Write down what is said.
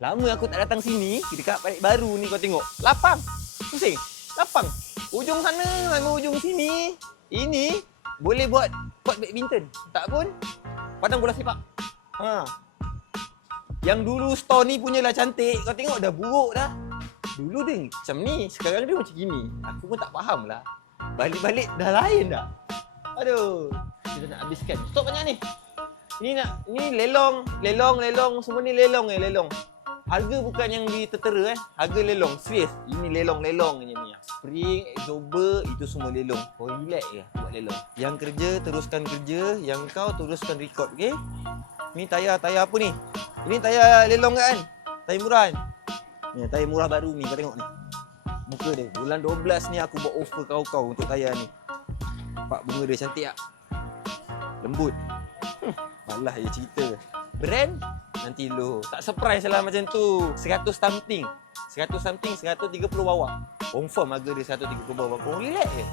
Lama aku tak datang sini, dekat Parit Baru ni kau tengok. Lapang. Pusing. Lapang. Ujung sana sama ujung sini. Ini boleh buat court badminton. Tak pun padang bola sepak. Ha. Yang dulu store ni punyalah cantik, kau tengok dah buruk dah. Dulu dia macam ni, sekarang dia macam gini. Aku pun tak faham lah. Balik-balik dah lain dah. Aduh. Kita nak habiskan. Stok banyak ni. Ini lelong, semua ni lelong. Harga bukan yang ditertera harga lelong, serius. Ini lelong je ni. Spring, exober, itu semua lelong. Kau relax je buat lelong. Yang kerja, teruskan kerja. Yang kau, teruskan record, okey? Ni tayar apa ni? Ini tayar lelong kan? Tayar murah kan? Ni, tayar murah baru ni, kau tengok ni. Muka dia, bulan 12 ni aku buat offer kau untuk tayar ni. Nampak bunga dia cantik tak? Lembut. Malah je cerita. Brand? Nanti lu tak surprise lah macam tu. 100 something, 130 bawah. Confirm harga dia 130 bawah. Kau relax je.